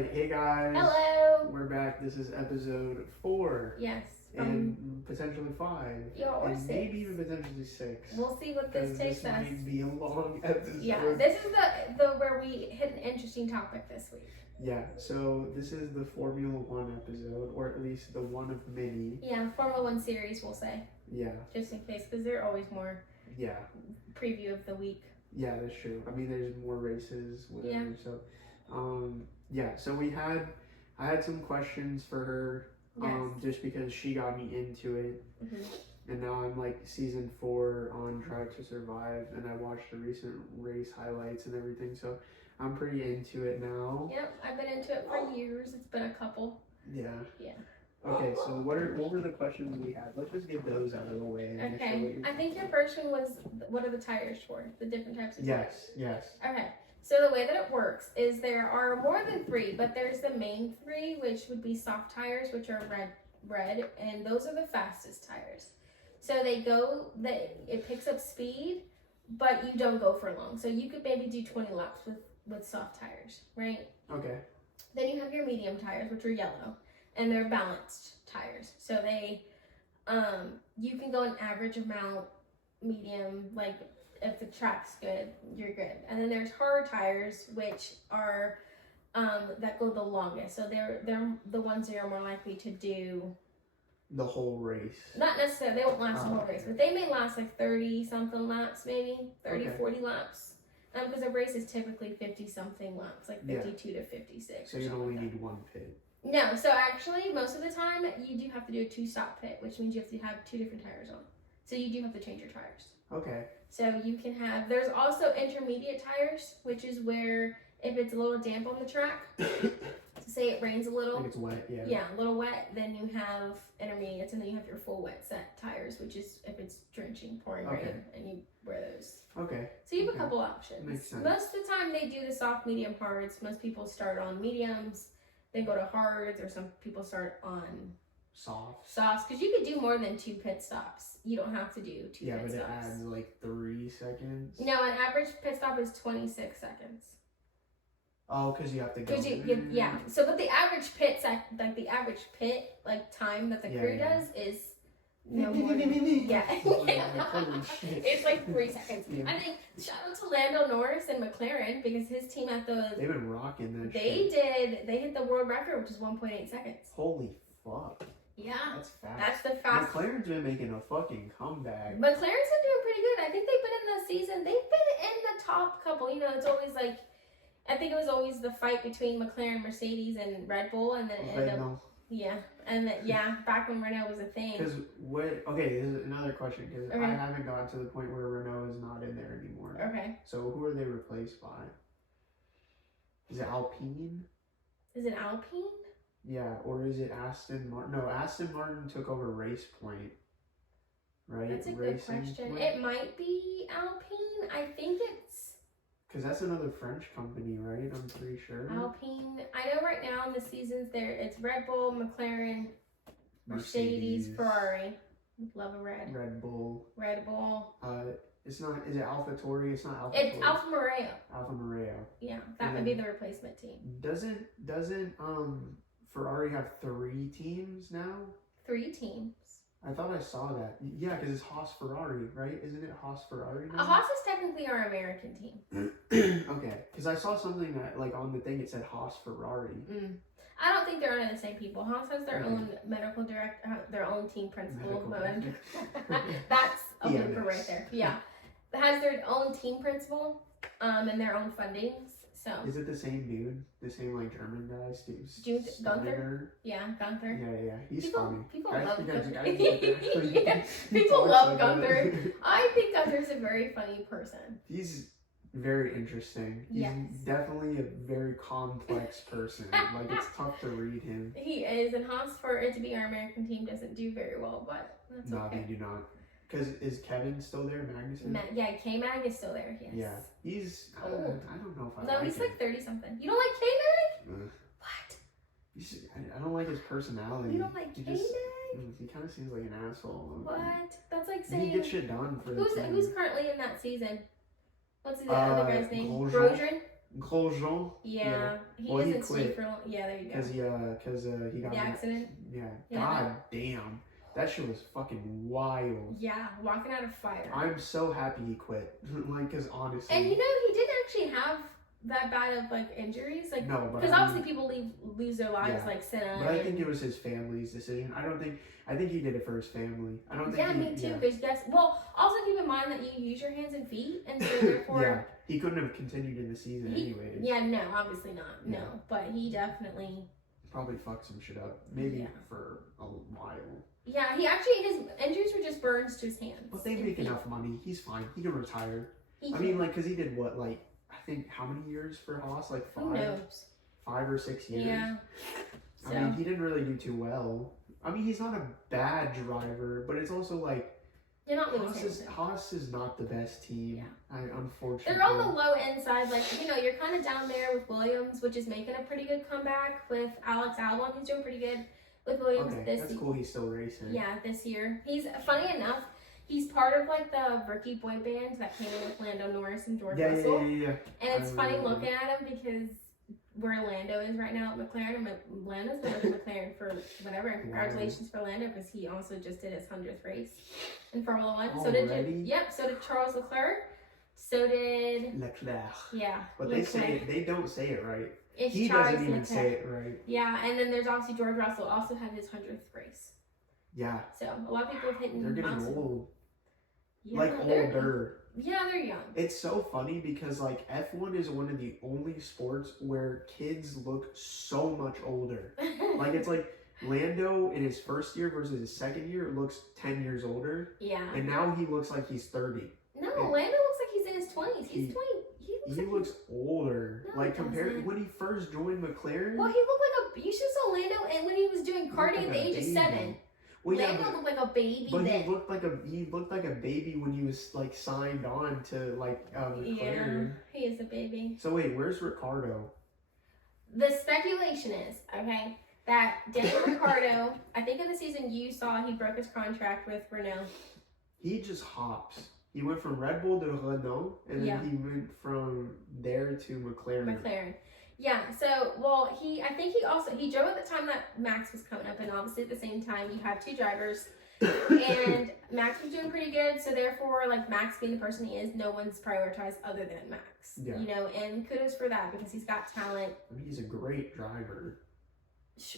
Alright, hey guys. Hello. We're back. This is episode 4. Yes. And potentially 5. Yeah, or and 6. maybe even potentially 6. We'll see what this takes this us. might be a long episode. Yeah, this is the where we hit an interesting topic this week. Yeah, so this is the Formula 1 episode, or at least the one of many. Yeah, Formula 1 series, we'll say. Yeah. Just in case, because there are always more. Yeah. Preview of the week. Yeah, that's true. I mean, there's more races, whatever. Yeah. So, yeah. So I had some questions for her, Yes. just because she got me into it, Mm-hmm. and now I'm like season 4 on Drive to Survive, and I watched the recent race highlights and everything. So I'm pretty into it now. Yep, I've been into it for years. It's been a couple. Yeah. Yeah. Okay, so what were the questions we had? Let's just get those out of the way. Okay. I think your first one was, what are the tires for? The different types of tires. Yes. Okay. So the way that it works is there are more than 3, but there's the main 3, which would be soft tires, which are red, and those are the fastest tires. So it picks up speed, but you don't go for long. So you could maybe do 20 laps with soft tires, right? Okay. Then you have your medium tires, which are yellow, and they're balanced tires. So they, you can go an average amount, medium, like if the track's good, you're good. And then there's hard tires, which are that go the longest. So they're the ones that you're more likely to do the whole race. Not necessarily, they won't last the whole race, but they may last like 30 something laps, maybe 30, 40 laps. Because a race is typically 50 something laps, like 52 to 56. So you only need 1 pit. No, so actually most of the time you do have to do a 2-stop pit, which means you have to have 2 different tires on. So you do have to change your tires. Okay. So you can have, there's also intermediate tires, which is where if it's a little damp on the track, say it rains a little. Like it's wet, yeah. Yeah, a little wet, then you have intermediates, and then you have your full wet set tires, which is if it's drenching, pouring rain, and you wear those. Okay. So you have a couple options. Makes sense. Most of the time they do the soft, medium, hards. Most people start on mediums, then go to hards, or some people start on softs, because you could do more than 2 pit stops. You don't have to do 2 pit stops. Yeah, but it adds like 3 seconds. No, an average pit stop is 26 seconds. Oh, because you have to go. Yeah. So, but the average pit time that the crew does is no more. Yeah. It's like 3 seconds. Yeah. I think shout out to Lando Norris and McLaren, because his team they've been rocking that. They hit the world record, which is 1.8 seconds. Holy fuck. Yeah. That's fast. That's the fastest. McLaren's been making a fucking comeback. McLaren's been doing pretty good. I think they've been in the season. They've been in the top couple. You know, it's always like, I think it was always the fight between McLaren, Mercedes, and Red Bull, and then it ended up, back when Renault was a thing. Because okay, this is another question, because I haven't gotten to the point where Renault is not in there anymore. Okay. So who are they replaced by? Is it Alpine? Is it Alpine? Yeah, or is it Aston Martin? No, Aston Martin took over Race Point, right? That's a good question. It might be Alpine. I think it's... Because that's another French company, right? I'm pretty sure. Alpine. I know right now in the seasons it's Red Bull, McLaren, Mercedes, Ferrari. Love a red. Red Bull. It's not, is it AlphaTauri? It's not AlphaTauri. It's Alfa Romeo. Alfa Romeo. Yeah, that would be the replacement team. Doesn't Ferrari have 3 teams now? 3 teams. I thought I saw that. Yeah, because it's Haas Ferrari, right? Isn't it Haas Ferrari now? Haas is technically our American team. Okay, because I saw something that, like, on the thing it said Haas Ferrari. I don't think they're under the same people. Haas has their own medical director, their own team principal. That's a blooper right there. Yeah. Has their own team principal and their own fundings. So is it the same dude? The same like German guy, Steve? Gunther? Yeah, Gunther. Yeah. He's funny. People love Gunther. Yeah. People love Gunther. I think Gunther's a very funny person. He's very interesting. He's definitely a very complex person. Like, it's tough to read him. He is, and Haas, for it to be our American team, doesn't do very well, but that's okay. No, they do not. Because is Kevin still there, Magnussen? K-Mag is still there, yes. Yeah. He's old. I don't know if I like he's like 30-something. You don't like K-Mag? What? I don't like his personality. You don't like K-Mag? He kind of seems like an asshole. What? That's like saying... He gets shit done for Who's currently in that season? What's the other guy's name? Grosjean? Grosjean. Yeah, he Well, he doesn't stay quit. for long. Yeah, there you go. Because he got The accident? Yeah. Yeah. God damn. That shit was fucking wild. Yeah, walking out of fire. I'm so happy he quit. Like, because honestly. And you know, he didn't actually have that bad of like injuries. Like, no, but because I obviously people lose their lives, Yeah. like Senna. But I think it was his family's decision. I think he did it for his family. I don't think Yeah, me too. Because well, also keep in mind that you use your hands and feet, and so therefore. Yeah, he couldn't have continued in the season anyways. Yeah, no, obviously not. Yeah. No, but he definitely. Probably fucked some shit up. Maybe Yeah. for a while. Yeah, he actually, his injuries were just burns to his hands. But they and make feet. enough money. He's fine. He can retire. He I mean, like, because he did what, like, I think, how many years for Haas? Like, who knows? 5 or 6 years? Yeah. I mean, he didn't really do too well. I mean, he's not a bad driver, but it's also like, You're not Lewis Haas is not the best team. Yeah. Unfortunately. They're on the low end side. Like, you know, you're kind of down there with Williams, which is making a pretty good comeback with Alex Albon, who's doing pretty good with Williams Okay, this that's cool. He's still racing. Yeah, this year. He's, funny enough, he's part of like the rookie boy band that came in with Lando Norris and George Russell. Yeah. And it's funny looking at him because where Lando is right now at McLaren, and Lando's been with McLaren for whatever. And congratulations for Lando because he also just did his 100th race in Formula One. So did Charles Leclerc. So did Leclerc. Yeah. But they don't say it right. It's he Charles doesn't even Leclerc. say it right. Yeah, and then there's obviously George Russell also had his 100th race. Yeah. So a lot of people have hit. They're getting old. Yeah, like older. Yeah, they're young. It's so funny because like F1 is one of the only sports where kids look so much older. Like it's like Lando in his first year versus his second year looks 10 years older. Yeah. And now he looks like he's 30. No, Lando looks like he's in his 20s. He's 20. He looks older. No, like compared when he first joined McLaren. Well, he looked like you should saw Lando, and when he was doing karting at the age of 7. Well, Lando looked like a baby. But then. he looked like a baby when he was like signed on to like McLaren. Yeah, he is a baby. So wait, where's Ricardo? The speculation is that Daniel Ricciardo. I think in the season you saw he broke his contract with Renault. He just hops. He went from Red Bull to Renault, and then he went from there to McLaren. Yeah, so, well, I think he drove at the time that Max was coming up, and obviously at the same time, you have two drivers, and Max was doing pretty good, so therefore, like, Max being the person he is, no one's prioritized other than Max, you know, and kudos for that, because he's got talent. I mean, he's a great driver.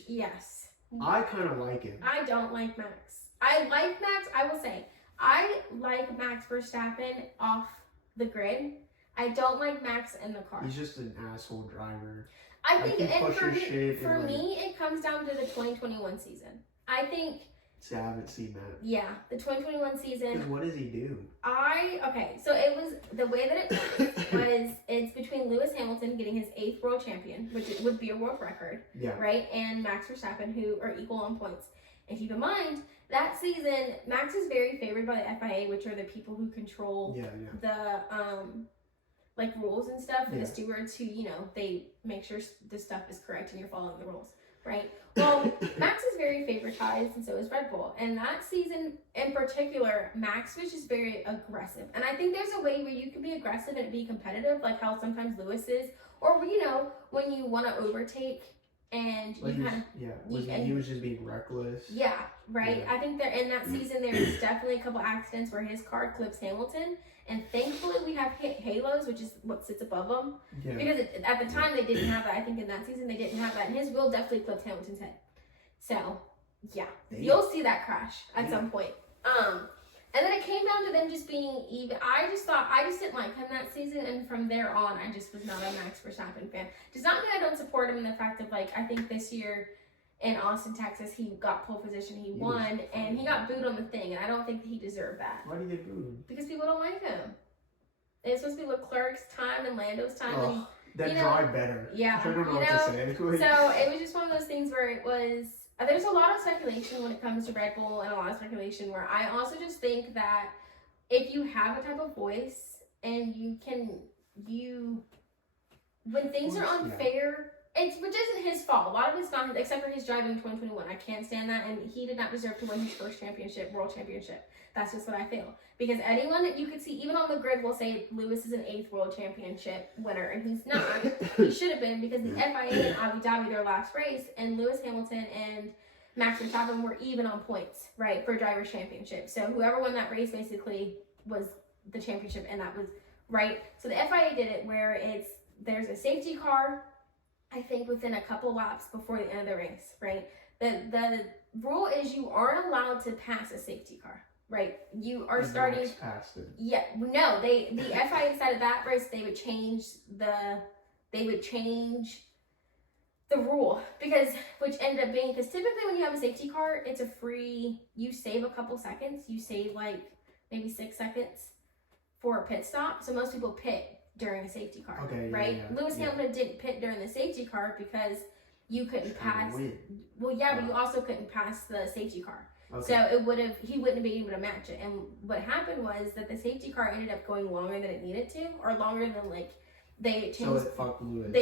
Yes. I kind of like him. I don't like Max. I like Max, I will say, I like Max Verstappen off the grid. I don't like Max in the car. He's just an asshole driver. I think and for me, it comes down to the 2021 season. I think. See, I haven't seen that. Yeah, the 2021 season. Because what does he do? So it was, the way that it was, it's between Lewis Hamilton getting his 8th world champion, which would be a world record, right? And Max Verstappen, who are equal on points. And keep in mind, that season, Max is very favored by the FIA, which are the people who control the like rules and stuff, and the stewards who, you know, they make sure the stuff is correct and you're following the rules, right? Well, Max is very favoritized, and so is Red Bull. And that season in particular, Max was just very aggressive. And I think there's a way where you can be aggressive and be competitive, like how sometimes Lewis is, or, you know, when you want to overtake and like you kind of he was just being reckless. Yeah, right. I think in that season there was definitely a couple accidents where his car clips Hamilton, and thankfully we have halos, which is what sits above them. Yeah. Because at the time they didn't have that. I think in that season they didn't have that, and his wheel definitely clipped Hamilton's head. So yeah, you'll see that crash at some point. And then it came down to them just being even. I just didn't like him that season, and from there on, I just was not a Max Verstappen fan. Does not mean I don't support him in the fact of, like, I think this year in Austin, Texas, he got pole position, he won, and he got booed on the thing, and I don't think that he deserved that. Why did he get booed? Because people don't like him. It's supposed to be Leclerc's time and Lando's time. That drive better. Yeah. I don't know what to say. So it was just one of those things where it was. There's a lot of speculation when it comes to Red Bull, and a lot of speculation where I also just think that if you have a type of voice and when things are unfair which isn't his fault. A lot of it's not, except for his driving in 2021. I can't stand that, and he did not deserve to win his first world championship. That's just what I feel. Because anyone that you could see, even on the grid, will say Lewis is an 8th world championship winner, and he's not. He should have been, because the FIA in Abu Dhabi, their last race, and Lewis Hamilton and Max Verstappen were even on points, right, for drivers' championship. So whoever won that race basically was the championship, and that was right. So the FIA did it where there's a safety car, I think within a couple laps before the end of the race, right? The rule is you aren't allowed to pass a safety car, right? You are starting. Past it. Yeah, no, the FIA decided that race they would change the rule, because which ended up being, because typically when you have a safety car, it's a free, you save a couple seconds, you save like maybe 6 seconds for a pit stop. So most people pit during a safety car, okay, right? Yeah. Lewis Hamilton didn't pit during the safety car because you couldn't pass. Well, yeah, but you also couldn't pass the safety car. Okay. So he wouldn't have been able to match it. And what happened was that the safety car ended up going longer than it needed to, or longer than like they changed. So it fucked Lewis.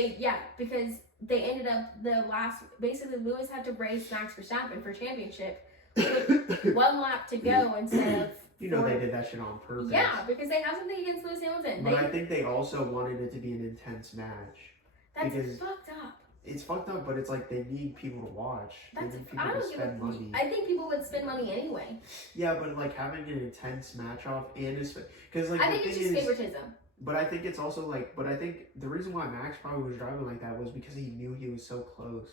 Because they ended up basically Lewis had to race Max Verstappen for championship with 1 lap to go instead of. They did that shit on purpose. Yeah, because they have something against Lewis Hamilton. But I think they also wanted it to be an intense match. That's fucked up. It's fucked up, but it's like they need people to watch. They need people to spend money. I think people would spend money anyway. Yeah, but like having an intense match off and because like I think it's just favoritism. But I think it's also like, but I think the reason why Max probably was driving like that was because he knew he was so close.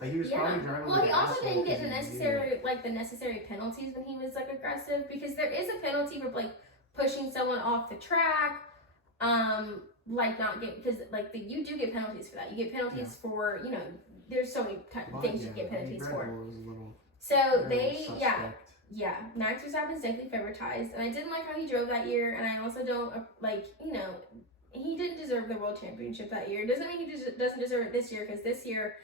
Like he was probably driving. Well, he also didn't get the necessary penalties when he was like aggressive, because there is a penalty for like pushing someone off the track, like not get, because like you do get penalties for that. You get penalties for there's so many things you get penalties for. So Max Verstappen definitely favoritized, and I didn't like how he drove that year, and I also don't he didn't deserve the world championship that year. Doesn't mean he doesn't deserve it this year, because this year.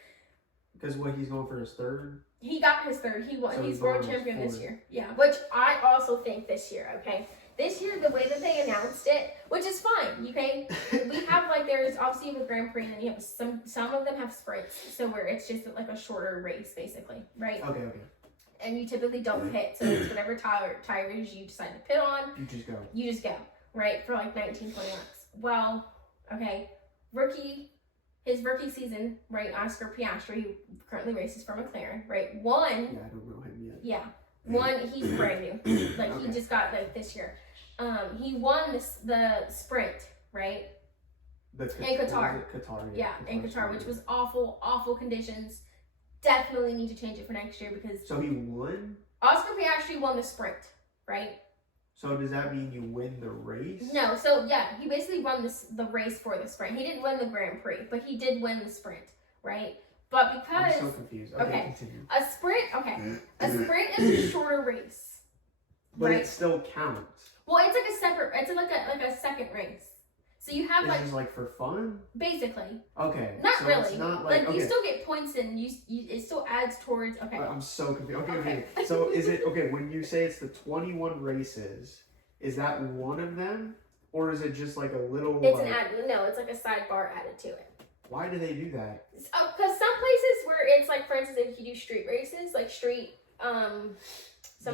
Because he's going for his 3rd? He got his 3rd. He won. So he's world champion this year. Yeah, which I also think this year, okay? This year, the way that they announced it, which is fine, okay? We have, there's obviously with Grand Prix, and then you have some of them have sprints, so where it's just like a shorter race, basically, right? Okay. And you typically don't pit, so it's whatever tires you decide to pit on. You just go, right? For like 19, 20 laps. Well, okay, his rookie season, right? Oscar Piastri, who currently races for McLaren, right? Yeah, I don't know him yet. Yeah, he's brand new. He just got this year. He won the sprint, right? In Qatar. In Qatar, which was awful conditions. Definitely need to change it for next year, because. So he won? Oscar Piastri won the sprint, right? So does that mean you win the race? No, so yeah, he basically won the race for the sprint. He didn't win the Grand Prix, but he did win the sprint, right? But because I'm so confused. Okay, continue. A sprint is a shorter race. But it still counts. Well, it's like a second race. So you have It's just for fun? Basically. Okay. Not so really. It's not you still get points, and it still adds towards. Okay. I'm so confused. Okay. So is it when you say it's the 21 races? Is that one of them, or is it just like a little? It's no. It's like a sidebar added to it. Why do they do that? Because some places where it's for instance, if you do street races,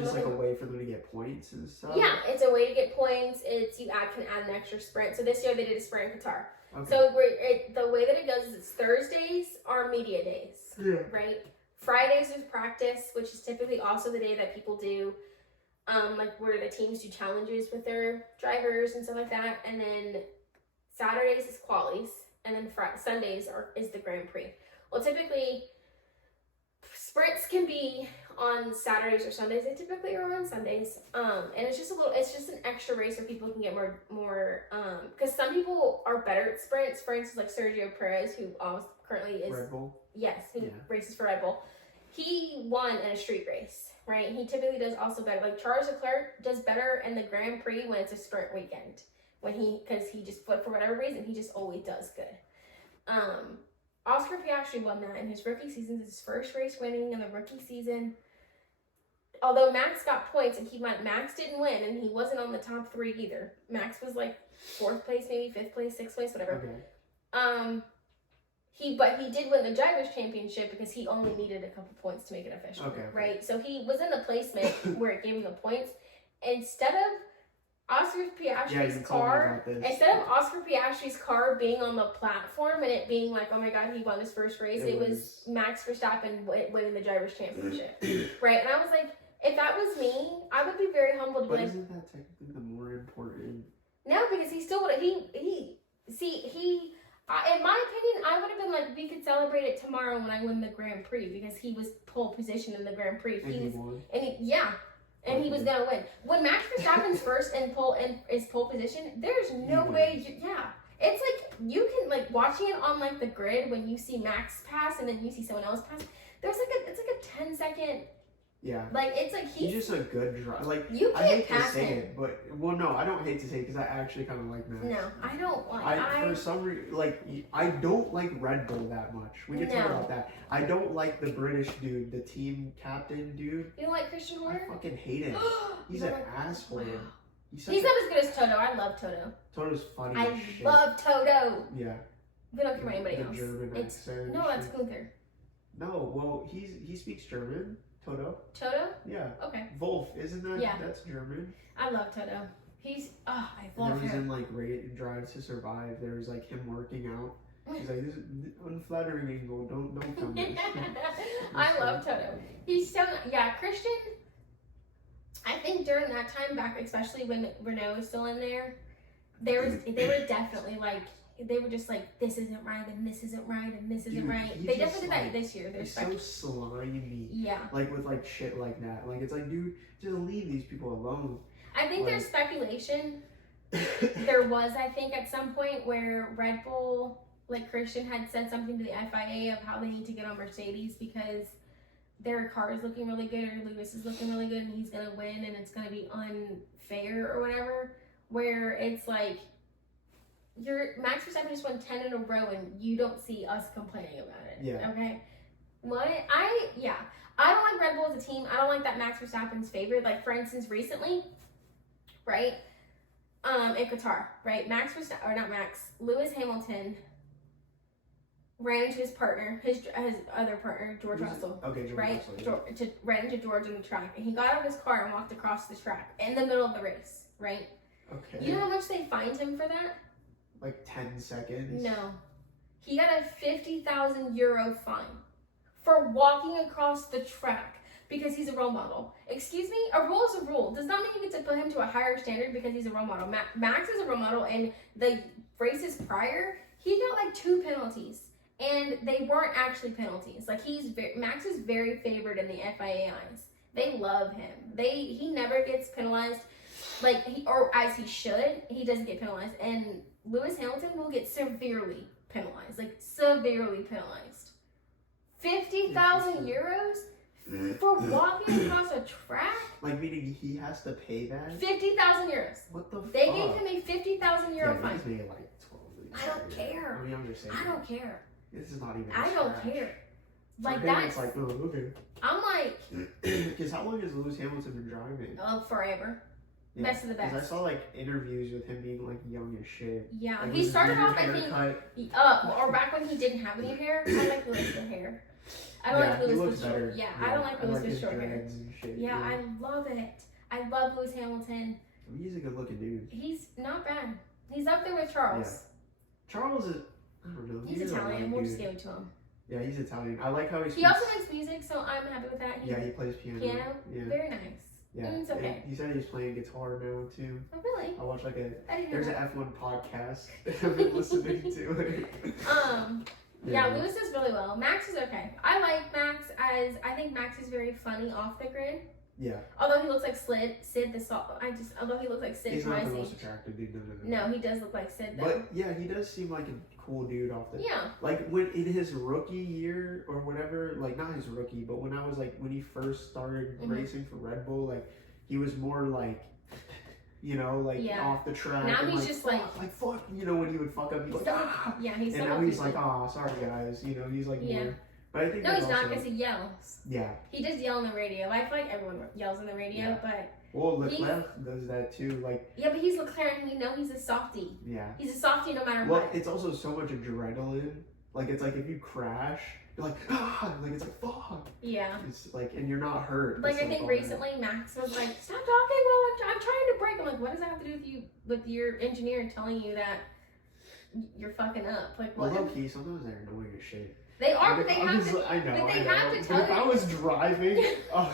just a way for them to get points and stuff? Yeah, it's a way to get points. You can add an extra sprint. So this year they did a sprint in Qatar. Okay. So the way that it goes is Thursdays are media days, right? Fridays is practice, which is typically also the day that people do, where the teams do challenges with their drivers and stuff like that. And then Saturdays is qualies, and then Sundays is the Grand Prix. Well, typically sprints can be on Saturdays or Sundays. They typically are on Sundays. And it's just an extra race where people can get more because some people are better at sprints. For instance, like Sergio Perez, who currently is Red Bull. Yes, who races for Red Bull. He won in a street race, right? He typically does also better. Like Charles Leclerc does better in the Grand Prix when it's a sprint weekend. Because he just, for whatever reason, he just always does good. Oscar Piastri won that in his rookie season. It's his first race winning in the rookie season. Although Max got points, and Max didn't win, and he wasn't on the top 3 either. Max was 4th place, maybe 5th place, 6th place, whatever. Okay. But he did win the Drivers' Championship because he only needed a couple points to make it official, Okay. right? So he was in the placement where it gave him the points. Instead of Oscar Piastri's car, being on the platform and it being like, oh my God, he won his first race, it was Max Verstappen winning the Drivers' Championship, right? And I was like, if that was me, I would be very humbled to be But like, isn't that technically the more important? no, because he still would have, in my opinion, I would have been like, we could celebrate it tomorrow when I win the Grand Prix because he was pole position in the Grand Prix. And he won. And he was gonna win. When Max Verstappen's first in pole position, there's no way. It's like you can like watching it on like the grid when you see Max pass and then you see someone else pass. It's like a 10-second. Yeah. Like it's like he's just a good driver. Like you can't I hate pass to say him. it, but no, I don't hate to say it because I actually kind of like Max. No, I don't like. For some reason, like I don't like Red Bull that much. We can talk about that. I don't like the British dude, the team captain dude. You don't like Christian Horner? I fucking hate him. He's an asshole. Wow. He's not as good as Toto. I love Toto. Toto's funny. I love Toto. Yeah. We don't care about anybody else. German accent. No, that's Gunther. No, well he speaks German. Toto? Yeah. Okay. Wolf, isn't that? Yeah. That's German. I love Toto. I love him. There was in like Drive to Survive. There was like him working out. He's like, this is unflattering angle. Don't film this. I love Toto. He's so Christian. I think during that time back, especially when Renault was still in there, they were definitely like. They were just like, this isn't right, and this isn't right, and this isn't right. They definitely did that this year. They're so slimy. Yeah. Like with like shit like that. Like it's like, dude, just leave these people alone. I think there's speculation. There was, I think, at some point where Red Bull, like Christian, had said something to the FIA of how they need to get on Mercedes because their car is looking really good, or Lewis is looking really good, and he's gonna win, and it's gonna be unfair or whatever. Where it's like. Max Verstappen just won 10 in a row and you don't see us complaining about it. Yeah. Okay? I don't like Red Bull as a team. I don't like that Max Verstappen's favorite. Like, for instance, recently, right? In Qatar, right? Lewis Hamilton ran into his partner, his other partner, George Russell. Okay, George right? Russell. Yeah. Ran into George on the track. And he got out of his car and walked across the track in the middle of the race, right? Okay. You know how much they fined him for that? Like 10 seconds? No. He got a €50,000 fine for walking across the track because he's a role model. Excuse me? A rule is a rule. Does not mean you get to put him to a higher standard because he's a role model. Max is a role model, and the races prior, he got like 2 penalties. And they weren't actually penalties. Like Max is very favored in the FIA eyes. They love him. He never gets penalized or as he should. He doesn't get penalized. And Lewis Hamilton will get severely penalized. 50,000 euros for walking across a track? Like, meaning he has to pay that? 50,000 euros. What the fuck? They gave him a 50,000 euro fine. He's made like 12. I don't care. I mean, I'm just saying. I don't care. This is not even I don't care. Like, that's like, oh, okay. I'm like... Because how long has Lewis Hamilton been driving? Forever. Yeah, Best of the best. Because I saw like interviews with him being like young as shit. Yeah, like, he started off, I think, haircut. or back when he didn't have any hair. I like Lewis with hair. I don't like Lewis with short. Yeah, I don't like Lewis with short hair. Yeah, I love it. I love Lewis Hamilton. I mean, he's a good looking dude. He's not bad. He's up there with Charles. Yeah. Charles is, I don't know. He's Italian. We'll just give it to him. Yeah, he's Italian. I like how he speaks. He also makes music, so I'm happy with that. He plays piano. Yeah. Very nice. Yeah, it's okay. He said he's playing guitar now too. Oh, really? I watched like there's an F1 podcast I've been listening to it. Yeah, Lewis does really well. Max is okay. I like Max I think Max is very funny off the grid. Yeah. Although he looks like Sid although he looks like Sid. He's not the most attractive dude. No, he does look like Sid though. But yeah, he does seem like a cool dude off the. Yeah. Like when in his rookie year or whatever, like not his rookie, but when he first started racing for Red Bull, like he was more like, off the track. Now and he's just like fuck, when he would fuck up, he's like yeah, he's. And now he's like, sorry guys, he's like more. But I think no, he's not because he yells. Yeah. He does yell on the radio. I feel like everyone yells on the radio, but. Well, Leclerc does that too. Yeah, but he's Leclerc, and we know he's a softie. Yeah. He's a softie no matter what. what. It's also so much adrenaline. Like it's like if you crash, you're like ah, like it's like fuck. Yeah. It's like and you're not hurt. Like It's I think all recently Max was like, "Stop talking while I'm trying to brake." I'm like, "What does that have to do with you with your engineer telling you that you're fucking up?" Like Well, what? low key, sometimes they're annoying as shit. They are, but Like, they I'm have just- to. I know. but they I know. have to But tell if I you. was driving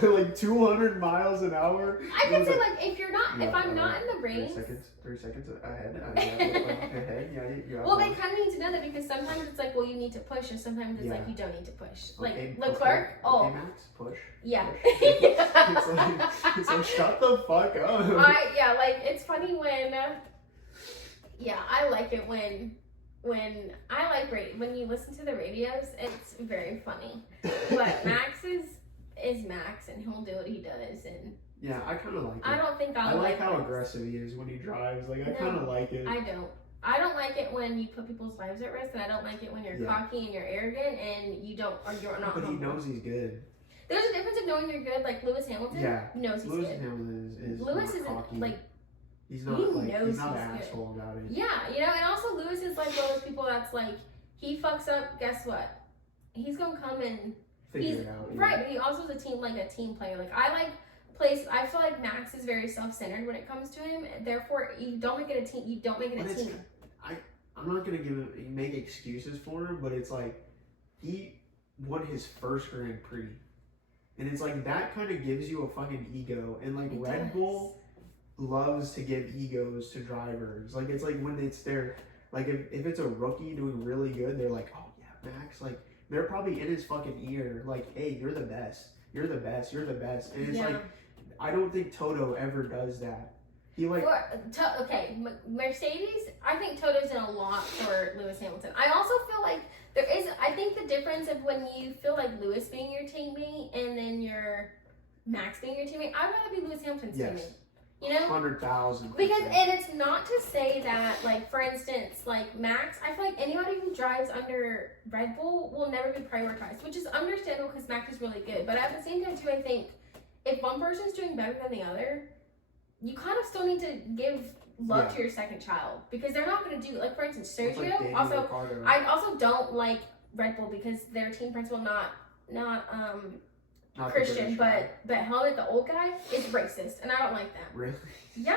like 200 miles an hour, I it can was say like if you're not, yeah, if I'm not in the 3 race. seconds, 3 seconds ahead. Ahead. Yeah. Well, they kind of need to know that because sometimes it's like, well, you need to push, and sometimes it's like Yeah. you don't need to push. Okay, Like Leclerc, okay, Max, push. yeah. Push. it's like shut the fuck up. Yeah, like it's funny when, yeah, I like it when when you listen to the radios, it's very funny. But Max is Max, and he'll do what he does, and Yeah, I kind of like it. I don't think I I'll like how Max. aggressive he is when he drives. Like I No, kind of like it. I don't like it when you put people's lives at risk, and I don't like it when you're Yeah. cocky and you're arrogant and you don't, or you're not. But he humble. knows he's good. There's a difference of knowing you're good, like Lewis Hamilton. Yeah. knows he's Lewis good. Hamilton is Lewis not isn't cocky. like. He's not he like knows he's not he's an good. asshole about it. Yeah, and also Lewis is like one of those people that's like, he fucks up, guess what? He's gonna come and Figure it out. Yeah. right, but he also is a team player. Like I feel like Max is very self-centered when it comes to him. Therefore, you don't make it a team. You don't make it But a it's, team. I'm not gonna make excuses for him, but it's like he won his first Grand Prix, and it's like that kind of gives you a fucking ego, and like It Red does. Bull loves to give egos to drivers. Like it's like when it's their like if it's a rookie doing really good, they're like, oh yeah, Max. Like they're probably in his fucking ear, like, hey, you're the best, you're the best, you're the best, and it's Yeah. like I don't think Toto ever does that. He like Mercedes, I think Toto's done a lot for Lewis Hamilton. I also feel like I think the difference of when you feel like Lewis being your teammate and then your Max being your teammate, I'd rather be Lewis Hamilton's yes, teammate. You know? 100,000%. Because, and it's not to say that, like, for instance, like Max, I feel like anybody who drives under Red Bull will never be prioritized, which is understandable because Max is really good. But at the same time, too, I think if one person's doing better than the other, you kind of still need to give love to your second child because they're not going to do, like, for instance, It's like Sergio. Daniel Also, Ricciardo. I also don't like Red Bull because their team principal, not Not the Christian, British guy. but Helmut, the old guy, is racist, and I don't like that. Really? Yeah,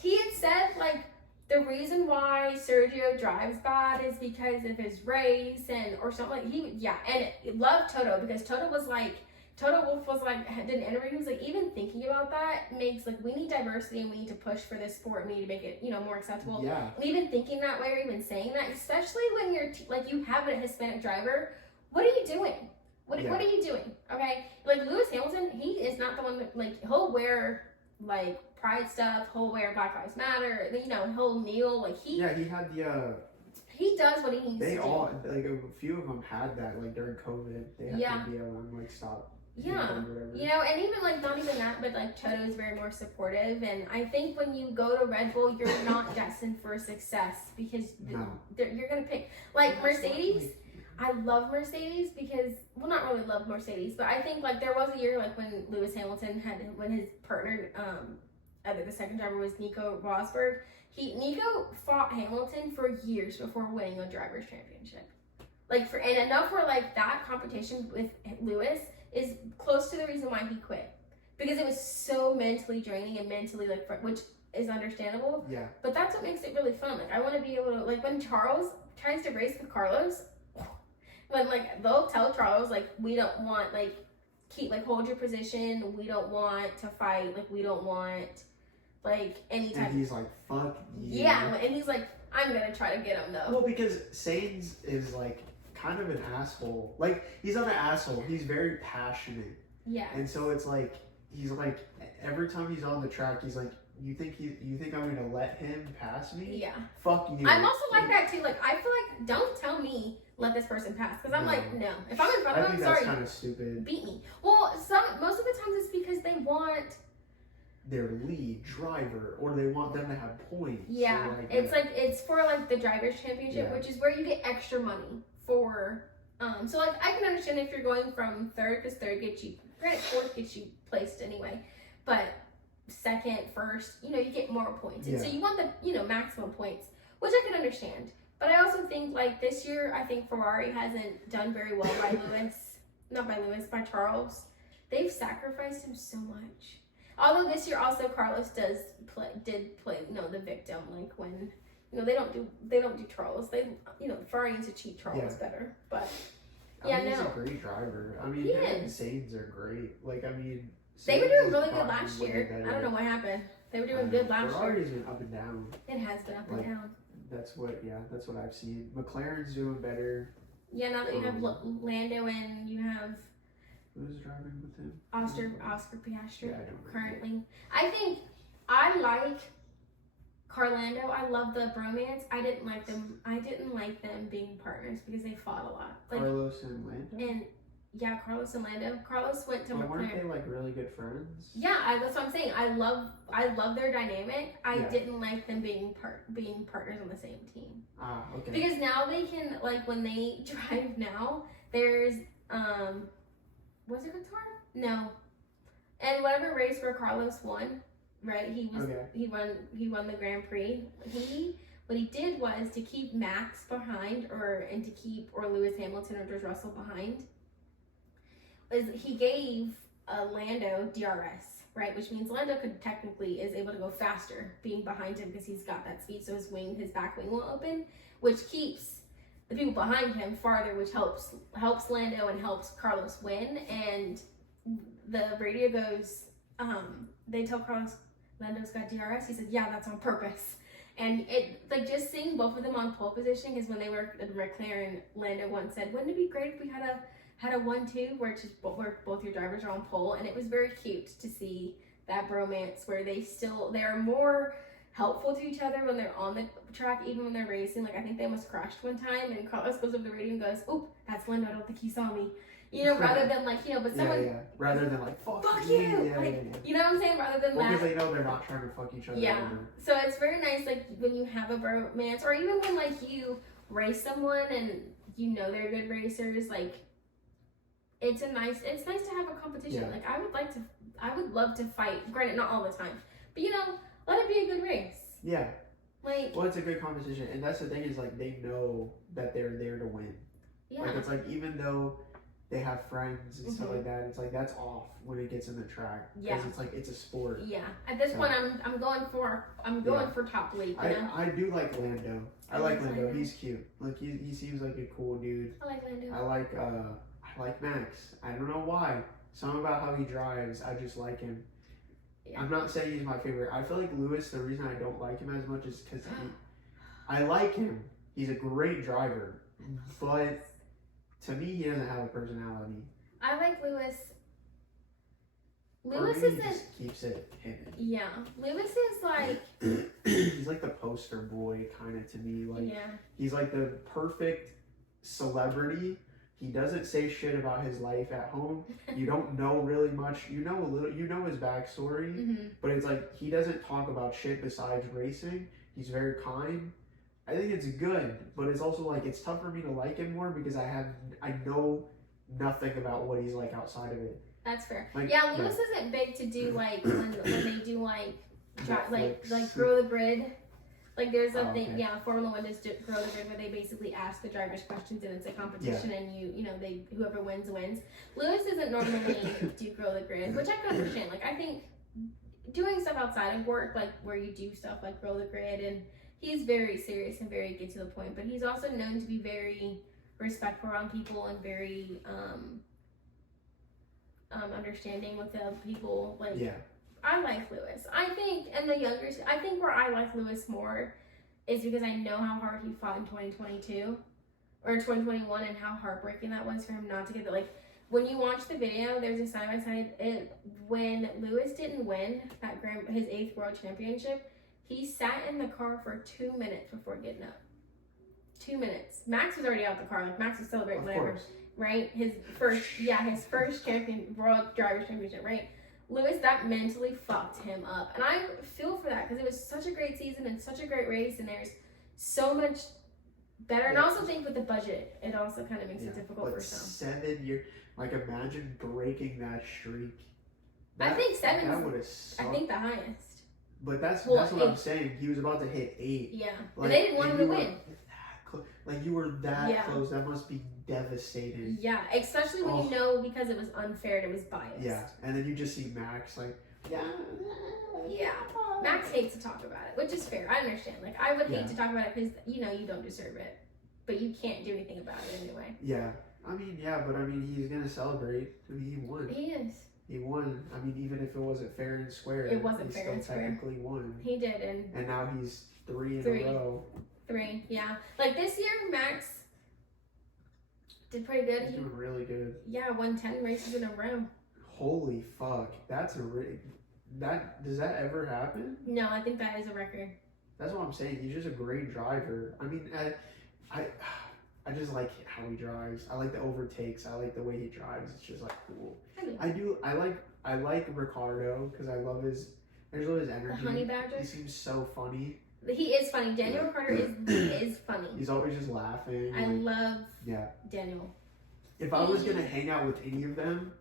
he had said like the reason why Sergio drives bad is because of his race and or something. And loved Toto because Toto Wolff was like did an interview. He was like, even thinking about that makes like we need diversity and we need to push for this sport. And we need to make it more acceptable. Yeah. And even thinking that way or even saying that, especially when you're like you have a Hispanic driver, what are you doing? What are you doing? Okay, like Lewis Hamilton, he is not the one that like he'll wear like pride stuff. He'll wear Black Lives Matter. He'll kneel like he. Yeah, he had the. He does what he needs to They do. all like a few of them had that like during COVID. They had to be able to like stop. Yeah, or whatever. and even like not even that, but like Toto is very more supportive. And I think when you go to Red Bull, you're not destined for success because you're gonna pick like Mercedes. I love Mercedes because, well, not really love Mercedes, but I think like there was a year like when Lewis Hamilton when his partner, I think the second driver was Nico Rosberg. Nico fought Hamilton for years before winning a driver's championship. And enough where like that competition with Lewis is close to the reason why he quit because it was so mentally draining and mentally which is understandable. Yeah. But that's what makes it really fun. Like I want to be able to like when Charles tries to race with Carlos. When like they'll tell Charles like we don't want like hold your position, we don't want to fight, like we don't want like any type. And he's like, fuck you. Yeah, and he's like, I'm gonna try to get him though. Well, because Sainz is like kind of an asshole. Like he's not an asshole. He's very passionate. Yeah. And so it's like he's like every time he's on the track, he's like, you think I'm gonna let him pass me? Yeah. Fuck you. I'm also like that too. Like I feel like don't tell me let this person pass because I'm No. like no. If I'm in front of I them, think sorry, that's kind of stupid. beat me. Well, most of the times it's because they want. Their lead driver, or they want them to have points. Yeah, or like, it's for like the drivers' championship, Yeah. which is where you get extra money for. So like I can understand if you're going from third because third gets you, granted fourth gets you placed anyway, but second, first, you get more points, and so Yeah. you want the maximum points, which I can understand. But I also think like this year, I think Ferrari hasn't done very well by by Charles. They've sacrificed him so much. Although this year also Carlos did play the victim, like when they don't do Charles. Ferrari needs to treat Charles better. But I mean, he's a great driver. I mean, him and Sainz are great. Like, I mean, they were doing really good last year. I don't know what happened. They were doing good last year. Ferrari's been up and down. It has been up and down. That's what I've seen. McLaren's doing better. Yeah, now that you have Lando and you have who's driving with him? Oscar Piastri. Yeah, I don't know. Currently, I think I like Carlando. I love the bromance. I didn't like them being partners because they fought a lot. Like, Carlos and Lando. And yeah, Carlos and Lando. Carlos went to McLaren. Weren't they like really good friends? Yeah, that's what I'm saying. I love their dynamic. I didn't like them being partners on the same team. Ah, okay. Because now they can, like, when they drive now, there's was it Qatar? No. And whatever race where Carlos won, right? He won the Grand Prix. What he did was to keep Max behind, or Lewis Hamilton or George Russell behind. He gave Lando DRS, right? Which means Lando is able to go faster being behind him because he's got that speed. So his back wing will open, which keeps the people behind him farther, which helps Lando and helps Carlos win. And the radio goes, they tell Carlos Lando's got DRS. He said, yeah, that's on purpose. And it, like, just seeing both of them on pole position, because when they were at McLaren, Lando once said, wouldn't it be great if we had a 1-2 where both your drivers are on pole? And it was very cute to see that bromance where they're more helpful to each other when they're on the track, even when they're racing. Like, I think they almost crashed one time, and Carlos goes over the radio and goes, "Oop, that's Lando. I don't think he saw me." Rather than like, but someone rather than like fuck you, you know what I'm saying? Rather than that, because they know they're not trying to fuck each other. Yeah. So it's very nice, like when you have a bromance, or even when like you race someone and they're good racers, like. It's nice to have a competition. Yeah. Like I would love to fight. Granted, not all the time, but let it be a good race. Yeah. Like. Well, it's a good competition, and that's the thing is like they know that they're there to win. Yeah. Like it's like even though they have friends and stuff like that, it's like that's off when it gets in the track. Yeah. Because it's like it's a sport. Yeah. At this point, I'm going for top league. I do like Lando. I like Lando. He's cute. Like he seems like a cool dude. I like Lando. I like Max. I don't know why. Something about how he drives, I just like him. Yeah. I'm not saying he's my favorite. I feel like Lewis, the reason I don't like him as much is because I like him. He's a great driver. But to me, he doesn't have a personality. I like Lewis. Lewis isn't. Just keeps it hidden. Yeah. Lewis is like. He's like the poster boy, kind of, to me. Like, he's like the perfect celebrity. He doesn't say shit about his life at home. You don't know really much. You know a little. You know his backstory, but it's like he doesn't talk about shit besides racing. He's very kind. I think it's good, but it's also like it's tough for me to like him more because I know nothing about what he's like outside of it. That's fair. Like, Lewis isn't big to do like when they do like Grow the Grid. Like there's a thing, Formula 1 does Grow the Grid where they basically ask the drivers questions and it's a competition and whoever wins. Lewis doesn't normally do Grow the Grid, which I can understand. Like I think doing stuff outside of work, like where you do stuff like Grow the Grid, and he's very serious and very get to the point, but he's also known to be very respectful around people and very understanding with the people. Like I like Lewis. I think, and the younger, I think where I like Lewis more is because I know how hard he fought in 2022 or 2021 and how heartbreaking that was for him not to get it. Like, when you watch the video, there's a side-by-side. When Lewis didn't win his 8th world championship, he sat in the car for 2 minutes before getting up. 2 minutes. Max was already out the car. Like, Max was celebrating whatever. Right? His first world driver's championship, right? Lewis, that mentally fucked him up. And I feel for that because it was such a great season and such a great race, and there's so much better. And I also think with the budget, it also kind of makes it difficult for some. 7 years, like imagine breaking that streak. I think 7 that would have sucked. I think the highest. But that's what I'm saying. He was about to hit 8. Yeah. Like, and they didn't want him to win. close. Like, you were that Yeah. close. That must be devastating. Yeah, especially when you know because it was unfair and it was biased. Yeah, and then you just see Max like, yeah. Max hates to talk about it, which is fair. I understand. Like, I would hate Yeah. to talk about it because, you know, you don't deserve it. But you can't do anything about it anyway. Yeah. I mean, yeah, but I mean, he's going to celebrate. I mean, he won. He is. He won. I mean, even if it wasn't fair and square, It wasn't he fair still and square. technically won. He did, And now he's 3 in Three. a row. 3, yeah. Like, this year, Max did pretty good. He's doing really good. Yeah, won 10 races in a row. Holy fuck. That's a does that ever happen? No, I think that is a record. That's what I'm saying. He's just a great driver. I mean, I just like how he drives. I like the overtakes. I like the way he drives. It's just like cool. I like Ricardo because I just love his The energy. Honey Badger. He seems so funny. He is funny. Daniel Ricciardo is funny. He's always just laughing. I love Yeah. Daniel. If I was gonna hang out with any of them,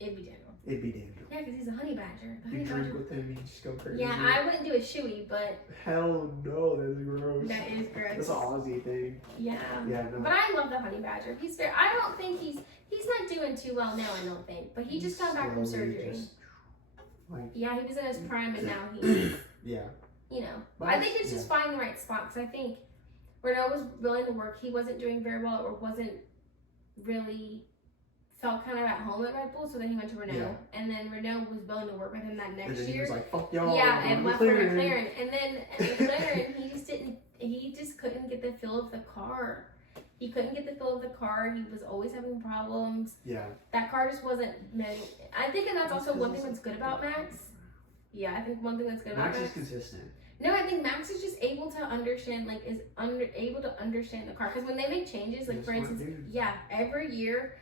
It'd be Daniel. it'd be Daniel. Yeah, because he's a honey badger. The You honey drink badger. with him, you just go crazy. Yeah, I wouldn't do a shoey, but Hell no, that's gross. that is gross. That's an Aussie thing. Yeah. Yeah, no. But I love the honey badger. He's fair. I don't think he's not doing too well now. I don't think, but he just got back from Slowly surgery. just, like, Yeah, he was in his prime, and now he's, yeah. you know. But I think it's just finding the right spot. Because I think Renault was willing to work. He wasn't doing very well, or wasn't really felt kind of at home at Red Bull. So then he went to Renault, Yeah. and then Renault was willing to work with him that And next then he year. was like, fuck y'all. Yeah, I'm and going left for McLaren. McLaren. And then at McLaren, he just couldn't get the feel of the car. He couldn't get the feel of the car. He was always having problems. Yeah. That car just wasn't meant. I think that's also one thing that's good about Max. Yeah, I think one thing that's good Max about is Max. consistent. No, I think Max is just able to understand, able to understand the car. Because when they make changes, like He's a for smart instance, dude. yeah, every year,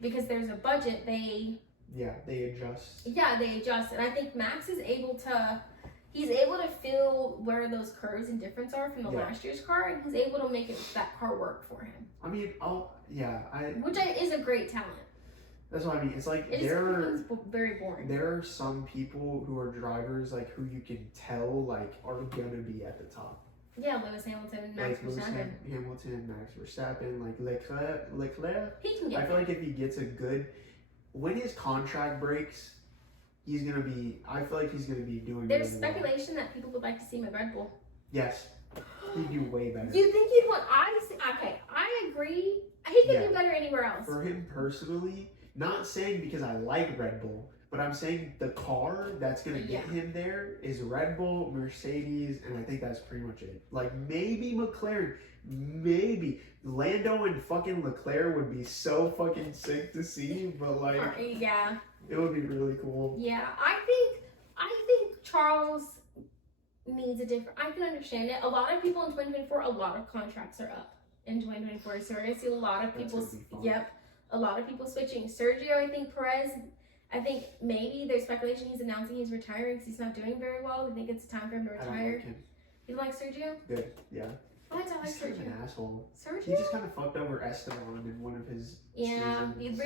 because there's a budget, they adjust. they adjust, and I think Max is able to. He's able to feel where those curves and difference are from the Yeah. last year's car, and he's able to make that car work for him, I mean, is a great talent. that's what I mean. It's like It is very boring. there are some people who are drivers like who you can tell like are gonna be at the top. Yeah, Lewis Hamilton and Max Like Lewis Verstappen. Hamilton, Max Verstappen, like Leclerc. He can I get feel like if he gets when his contract breaks, he's gonna be. I feel like he's gonna be doing. There's really well. speculation that people would like to see him at Red Bull. Yes, he'd do way better. You think he'd want? Okay, I agree. He could Yeah. do better anywhere else. For him personally, not saying because I like Red Bull, but I'm saying the car that's gonna get him there is Red Bull, Mercedes, and I think that's pretty much it. Like maybe McLaren, maybe Lando and fucking Leclerc would be so fucking sick to see, but like Yeah. it would be really cool. Yeah, I think Charles needs a different. I can understand it. A lot of people in 2024, a lot of contracts are up in 2024, so we're gonna see a lot of That's people. gonna be fun. Yep, a lot of people switching. Sergio, I think Perez. I think maybe there's speculation he's announcing he's retiring because he's not doing very well. I think it's time for him to I don't retire. like him. You like Sergio? Good, yeah. Why do I like He's kind of an Sergio? asshole. He Sergio? just kind of fucked over Esteban in one of his Yeah. seasons.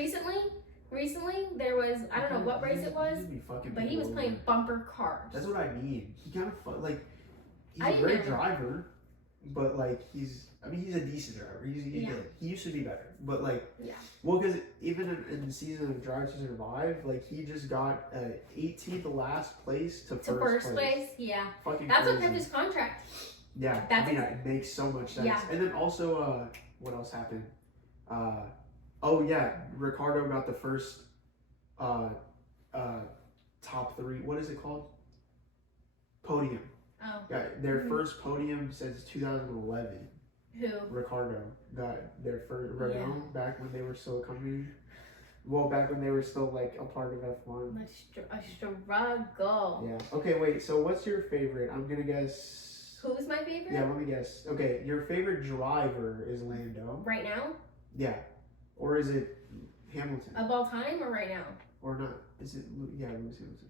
Recently there was I don't know what race it was, He'd be fucking but he was people playing over. bumper cars. That's what I mean. He kind of like he's I a great know. driver, but like he's a decent driver. He's Yeah. good. He used to be better, but like Yeah. well, because even in the season of Drive to Survive, like he just got 18th last place to First place, yeah. Fucking That's what crazy. kept his contract. Yeah, That's I mean, it makes so much sense. Yeah. And then also, what else happened? Oh yeah, Ricardo got the first top 3. What is it called? Podium. Oh, Yeah, their Mhm. first podium since 2011. who? Ricardo got their first Renault back when they were still a company. Well, back when they were still like a part of F1. A struggle. Yeah. Okay, wait. So what's your favorite? I'm gonna guess. Who's my favorite? Yeah, let me guess. Okay, your favorite driver is Lando. Right now? Yeah. Or is it Hamilton? Of all time or right now? Or not? Is it? Yeah, Lewis Hamilton.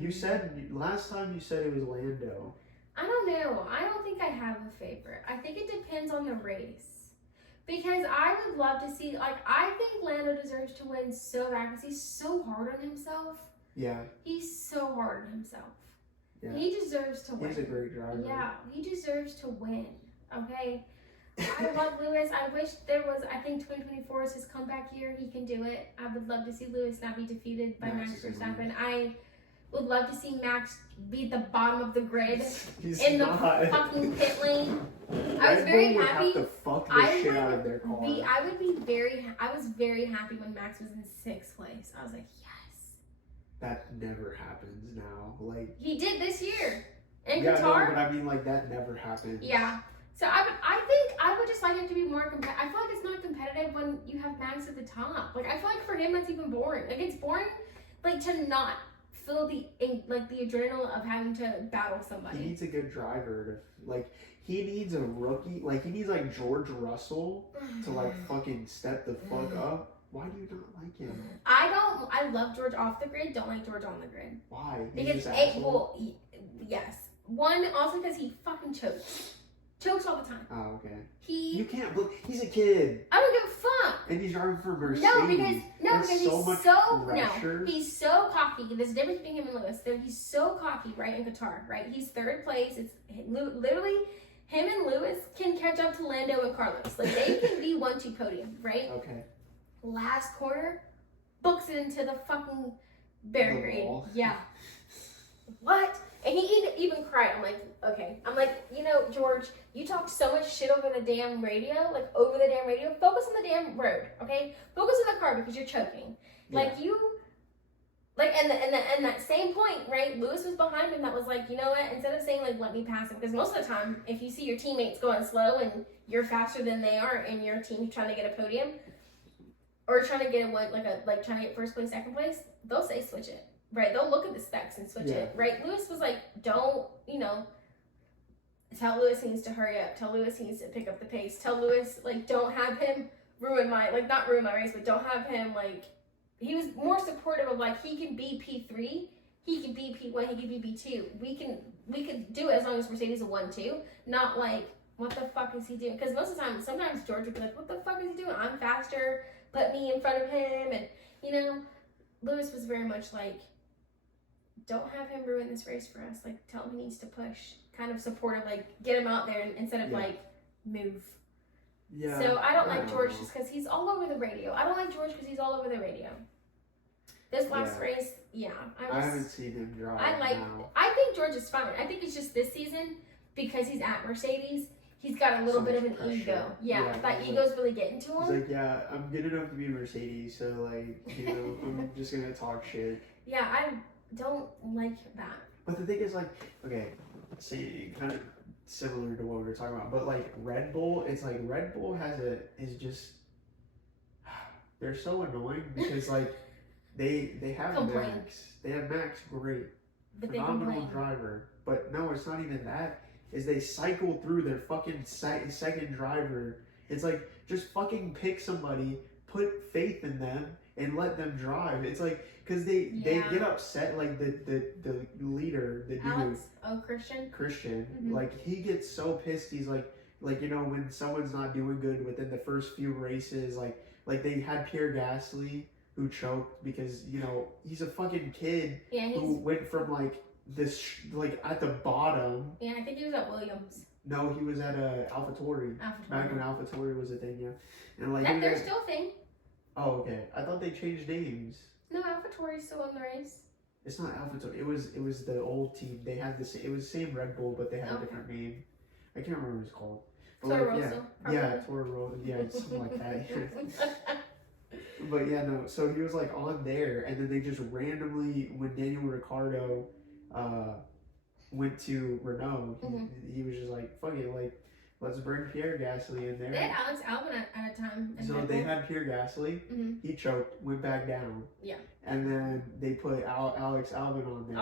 You Mm, said last time you said it was Lando. I don't know. I don't think I have a favorite. I think it depends on the race. Because I would love to see, like, I think Lando deserves to win so bad because he's so hard on himself. Yeah. He's so hard on himself. Yeah. He deserves to win. He's a great driver. Yeah, he deserves to win. Okay. I love Lewis. I wish there was, I think 2024 is his comeback year. He can do it. I would love to see Lewis not be defeated by Max Verstappen. I would love to see Max be at the bottom of the grid in the fucking pit lane. I was very happy. Have to fuck the shit out of their car. I was very happy when Max was in 6th place. I was like, yes. That never happens now. Like, he did this year in yeah, Qatar. No, but I mean, like, that never happens. Yeah. So I think I would just like it to be more competitive. I feel like it's not competitive when you have Max at the top. Like, I feel like for him that's even boring. Like, it's boring, like, to not feel the adrenaline of having to battle somebody. He needs a good driver to, like, he needs a rookie, like, he needs, like, George Russell to, like, fucking step the fuck up. Why do you not like him? I love George off the grid, don't like George on the grid. Why? Because yes. One, also because he fucking chokes. Chokes all the time. Oh, okay. You can't believe, he's a kid. I don't give a fuck. And he's driving for Mercedes. He's so cocky. There's a difference between him and Lewis. He's so cocky, right, in Qatar, right? He's 3rd place. It's literally him and Lewis can catch up to Lando and Carlos. Like, they can be 1-2 podium, right? Okay. Last corner, books it into the fucking barrier. Yeah. What? And he even cried. I'm like, okay. I'm like, George, you talk so much shit over the damn radio, Focus on the damn road, okay? Focus on the car because you're choking. Yeah. And that same point, right? Lewis was behind him. That was like, you know what? Instead of saying like, let me pass him, because most of the time, if you see your teammates going slow and you're faster than they are, and your team trying to get a podium or trying to get trying to get 1st place, 2nd place, they'll say switch it. Right, they'll look at the specs and switch it. Right, Lewis was like, don't, tell Lewis he needs to hurry up. Tell Lewis he needs to pick up the pace. Tell Lewis, like, don't have him not ruin my race, but don't have him, like, he was more supportive of, like, he can be P3, he can be P1, he can be P2. We could do it as long as Mercedes is a 1-2, not like, what the fuck is he doing? Because most of the time, sometimes George would be like, what the fuck is he doing? I'm faster, put me in front of him, and, Lewis was very much like, don't have him ruin this race for us. Like, tell him he needs to push. Kind of supportive, like, get him out there instead of, like, move. Yeah. So, I don't like George just because he's all over the radio. I don't like George because he's all over the radio. This last race, I haven't seen him drive I think George is fine. I think it's just this season, because he's at Mercedes, he's got a little bit of an ego. Yeah, that ego's really getting to him. He's like, yeah, I'm good enough to be Mercedes, so, like, I'm just going to talk shit. Yeah, I don't like that. But the thing is, like, okay, see, kind of similar to what we were talking about, but like Red Bull, it's like Red Bull is just, they're so annoying because like they have Max, great, but phenomenal driver, but no, it's not even that. Is they cycle through their fucking second driver. It's like, just fucking pick somebody, put faith in them, and let them drive. It's like, because they get upset, like the leader, the dude, Christian, like, he gets so pissed. He's like when someone's not doing good within the first few races, like they had Pierre Gasly who choked because he's a fucking kid who went from like this at the bottom. Yeah, I think he was at Williams. No, he was at AlphaTauri. Back when AlphaTauri was a thing, and like they're still a thing. Oh, okay. I thought they changed names. No, AlphaTauri's still in the race. It's not AlphaTauri. It was the old team. They had this. It was the same Red Bull, but they had a different name. I can't remember what it's called. But Toro Rosso. Toro Rosso. Yeah, something like that. But yeah, no. So he was like on there, and then they just randomly, when Daniel Ricciardo went to Renault, he was just like, fuck it, like, let's bring Pierre Gasly in there. They had Alex Albon at a time. So they had Pierre Gasly. He choked, went back down. Yeah. And then they put Alex Albon on there.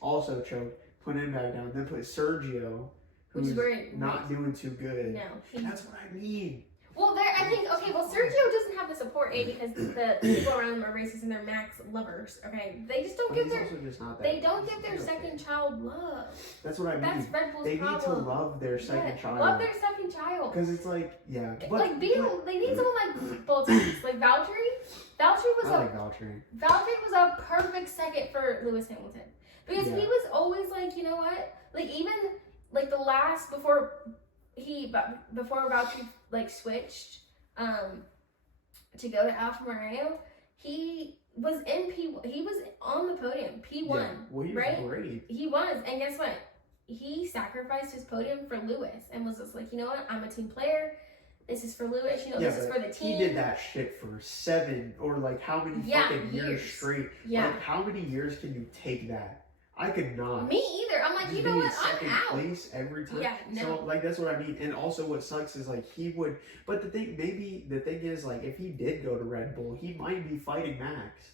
Also choked. Put him back down. Then put Sergio, who's not doing too good. No. That's what I mean. Well, Sergio doesn't have the support, because the people around him are racist and they're Max lovers, okay? They just don't give their second child love. That's what I mean. That's Red Bull's They problem. need to love their second child. Love their second child. Because it's like, they need someone like Bottas. Like Valtteri. Valtteri was a perfect second for Lewis Hamilton. Because he was always like, you know what? Like, even, like, the last, before but before Valtteri like switched to go to Alfa Romeo, he was he was on the podium, P1, Yeah. Well, he was right? great. He was, and guess what? He sacrificed his podium for Lewis and was just like, you know what? I'm a team player. This is for Lewis. You know, Yeah, this is but for the team. he did that shit for 7 or like how many fucking years straight? Yeah. Like, how many years can you take that? I could not. Me either. I'm like, Just you know be in what? I'm second out. place every time. Yeah, no. So like that's what I mean. And also what sucks is like he would. But the thing is like if he did go to Red Bull, he might be fighting Max.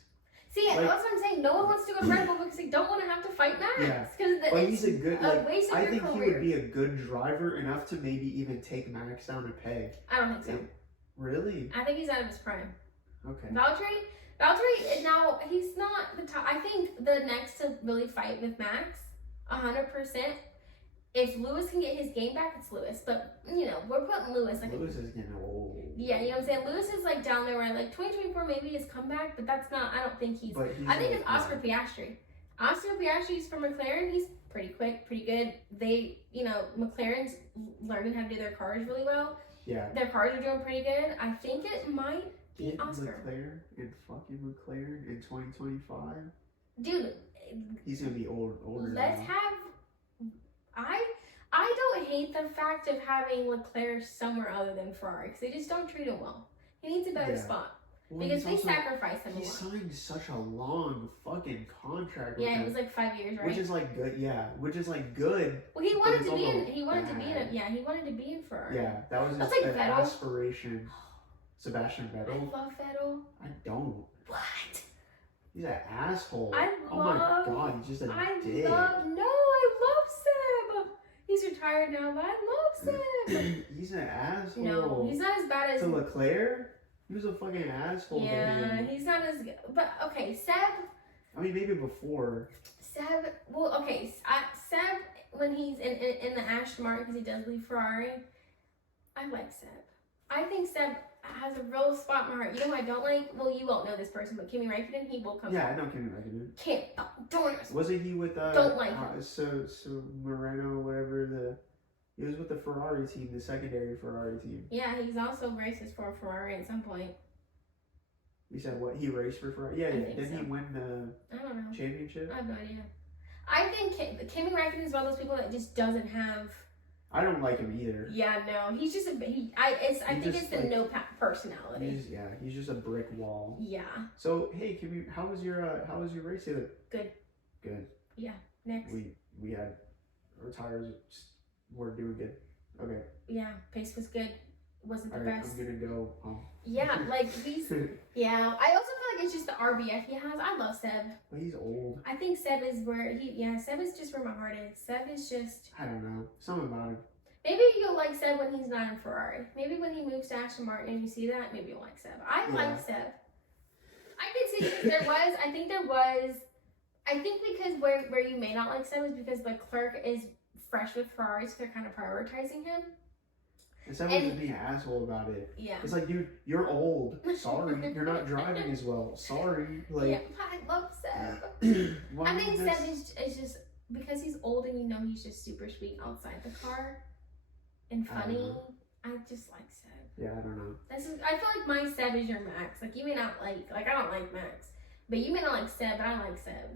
See, Like- that's what I'm saying. No one wants to go to Red Bull because they don't want to have to fight Max. Yeah. Because But he's a good. Like, waste of I your think career. he would be a good driver enough to maybe even take Max down a peg. I don't think so. Really? I think he's out of his prime. Okay. Valtteri is now, he's not the top. I think the next to really fight with Max, 100%. If Lewis can get his game back, it's Lewis. But, you know, we're putting Lewis like. Lewis is getting old. Yeah, you know what I'm saying? Lewis is like down there where like 2024 maybe his comeback, but that's not, I don't think he's. But he's I think like, it's Oscar Piastri. Oscar Piastri's from McLaren. He's pretty quick, pretty good. They, you know, McLaren's learning how to do their cars really well. Yeah. Their cars are doing pretty good. I think it might be Get Oscar. McLaren in 2025. Dude, He's gonna be older. let's now. have. I don't hate the fact of having Leclerc somewhere other than Ferrari because they just don't treat him well. He needs a better Yeah. spot Well, because he's they also- sacrifice him a He lot. signed such a long fucking contract with Yeah, it them, was like 5 years, right? which is like good. Yeah, which is like good. Well, he wanted it's to be in. also He wanted to be in. bad. Yeah, he wanted to be in Ferrari. Yeah, that was That's his like Vettel. aspiration. Sebastian I Vettel. love Vettel. I don't. What? He's an asshole. I Oh my god, he's just a dick. I love Seb. He's retired now, but I love Seb. He's an asshole. No, he's not as bad as. To Leclerc, he was a fucking asshole. to Yeah, him. he's not as good. But okay, Seb. I mean, maybe before. Seb. Well, okay, Seb when he's in the Aston Martin because he does leave Ferrari. I like Seb. I think Seb has a real spot in my heart. You know who I don't like? Well, you won't know this person, but Kimi Räikkönen, he will come. Yeah, I know Kimi Räikkönen. Can't. Don't. Wasn't he with Don't like him. so Moreno, whatever he was with the Ferrari team, the secondary Ferrari team. Yeah, he's also races for Ferrari at some point. You said what? He raced for Ferrari? Yeah, I yeah. think Didn't so. he win I don't know. the championship? I have no idea. I think Kimi Räikkönen is one of those people that just doesn't have. I don't like him either. Yeah, no, he's just I think just, it's the like, no personality. He's just a brick wall. Yeah. So hey, how was your race the other? Good. Good. Next. We had our tires were doing good. Okay. Yeah, pace was good. Wasn't the All right, best. I'm gonna go home. Yeah, like he's. Yeah, I also feel like it's just the RBF he has. I love Seb. But he's old. I think Seb is where Seb is just where my heart is. Seb is just. I don't know. Something about him. Maybe you'll like Seb when he's not in Ferrari. Maybe when he moves to Aston Martin and you see that, maybe you'll like Seb. I like Seb. I did see I think because where you may not like Seb is because Leclerc is fresh with Ferrari, so they're kind of prioritizing him. And someone's just being an asshole about it. Yeah. It's like, dude, you're old. Sorry, you're not driving as well. Sorry, Yeah, like. but I love Seb. why I think this- Seb is just because he's old and you know he's just super sweet outside the car and I don't funny. know. I just like Seb. Yeah, I don't know. I feel like my Seb is your Max. Like you may not like I don't like Max, but you may not like Seb, but I like Seb.